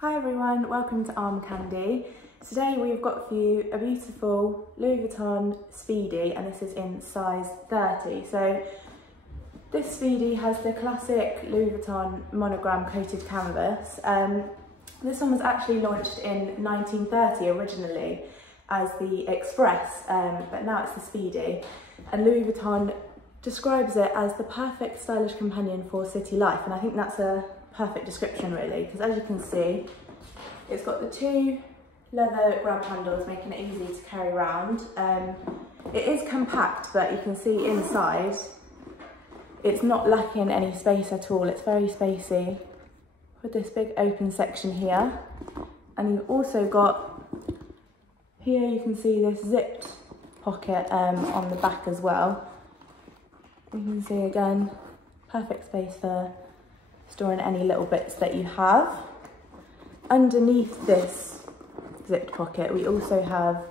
Hi everyone, welcome to Arm Candy. Today we've got for you a beautiful Louis Vuitton Speedy, and this is in size 30. So this Speedy has the classic Louis Vuitton monogram coated canvas. This one was actually launched in 1930 originally as the Express, but now it's the Speedy. And Louis Vuitton describes it as the perfect stylish companion for city life, and I think that's a perfect description really, because as you can see, it's got the two leather grab handles making it easy to carry around. It is compact, but you can see inside it's not lacking any space at all. It's very spacey with this big open section here, and you've also got here, you can see this zipped pocket on the back as well. You can see again, perfect space for storing any little bits that you have. Underneath this zipped pocket, we also have,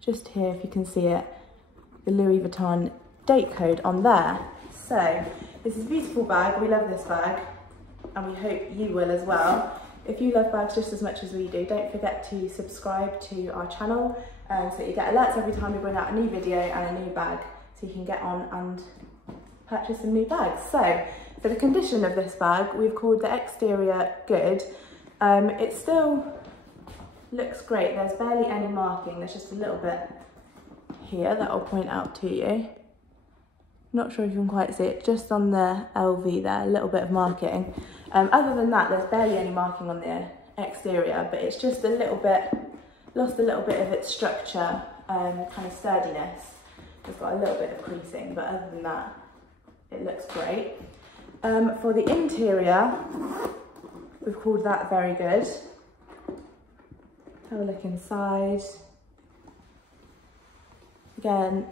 just here if you can see it, the Louis Vuitton date code on there. So this is a beautiful bag. We love this bag and we hope you will as well. If you love bags just as much as we do, don't forget to subscribe to our channel so that you get alerts every time we bring out a new video and a new bag, so you can get on and purchase some new bags. So for the condition of this bag, we've called the exterior good. It still looks great. There's barely any marking. There's just a little bit here that I'll point out to you. Not sure if you can quite see it, just on the LV there, a little bit of marking. Other than that, there's barely any marking on the exterior, but it's just a little bit, lost a little bit of its structure, kind of sturdiness. It's got a little bit of creasing, but other than that, it looks great. For the interior, we've called that very good. Have a look inside. Again,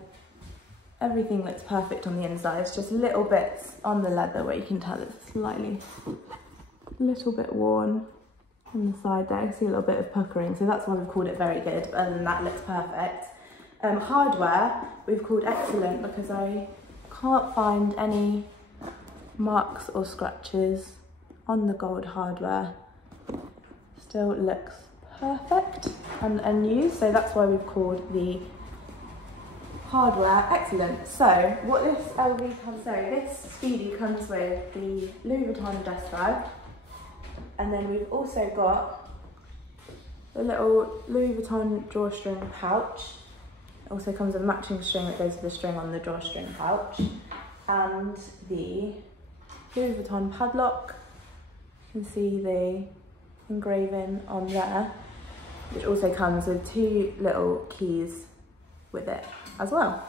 everything looks perfect on the inside. It's just little bits on the leather where you can tell it's slightly, a little bit worn on the side there. I see a little bit of puckering, so that's why we've called it very good. But other than that, it looks perfect. Hardware, we've called excellent because I can't find any marks or scratches on the gold hardware. Still looks perfect and unused, so that's why we've called the hardware excellent. So what this LV comes, so this Speedy comes with the Louis Vuitton dust bag, and then we've also got the little Louis Vuitton drawstring pouch. It also comes with a matching string that goes with the string on the drawstring pouch, and the Louis Vuitton padlock. You can see the engraving on there, which also comes with two little keys with it as well.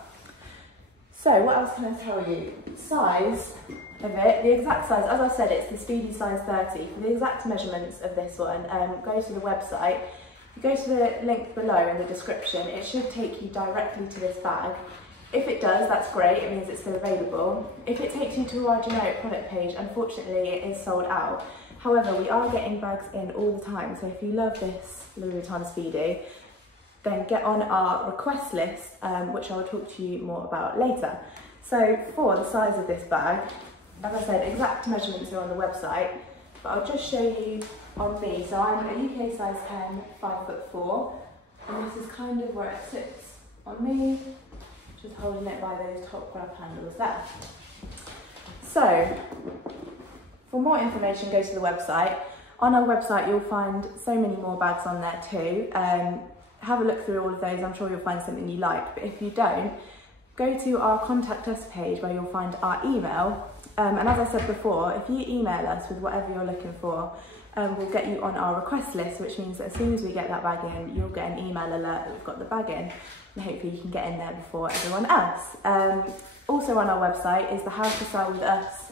So what else can I tell you? Size of it, the exact size, as I said, it's the Speedy size 30. For the exact measurements of this one, go to the website. If you go to the link below in the description, it should take you directly to this bag. If it does, that's great, it means it's still available. If it takes you to our generic product page, unfortunately it is sold out. However, we are getting bags in all the time, so if you love this Louis Vuitton Speedy, then get on our request list, which I'll talk to you more about later. So for the size of this bag, as I said, exact measurements are on the website, but I'll just show you on me. So I'm a UK size 10, 5'4", and this is kind of where it sits on me, just holding it by those top grab handles there. So for more information, go to the website. On our website, you'll find so many more bags on there too. Have a look through all of those. I'm sure you'll find something you like, but if you don't, go to our contact us page where you'll find our email. And as I said before, if you email us with whatever you're looking for, we'll get you on our request list, which means that as soon as we get that bag in, you'll get an email alert that we've got the bag in, and hopefully you can get in there before everyone else. Also on our website is the How to Sell With Us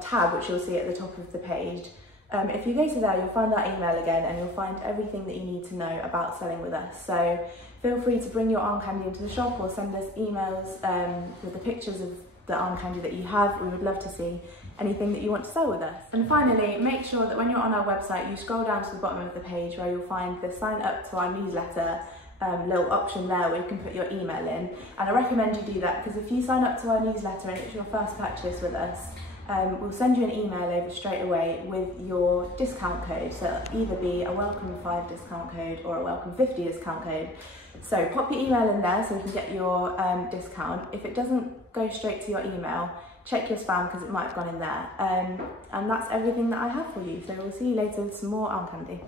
tab, which you'll see at the top of the page. If you go to there, you'll find that email again, and you'll find everything that you need to know about selling with us. So feel free to bring your arm candy into the shop or send us emails with the pictures of the arm candy that you have. We would love to see anything that you want to sell with us. And finally, make sure that when you're on our website, you scroll down to the bottom of the page where you'll find the sign up to our newsletter little option there where you can put your email in. And I recommend you do that, because if you sign up to our newsletter and it's your first purchase with us, we'll send you an email over straight away with your discount code. So it'll either be a welcome 5 discount code or a welcome 50 discount code. So pop your email in there so we can get your discount. If it doesn't go straight to your email, check your spam because it might have gone in there. And that's everything that I have for you. So we'll see you later with some more arm candy.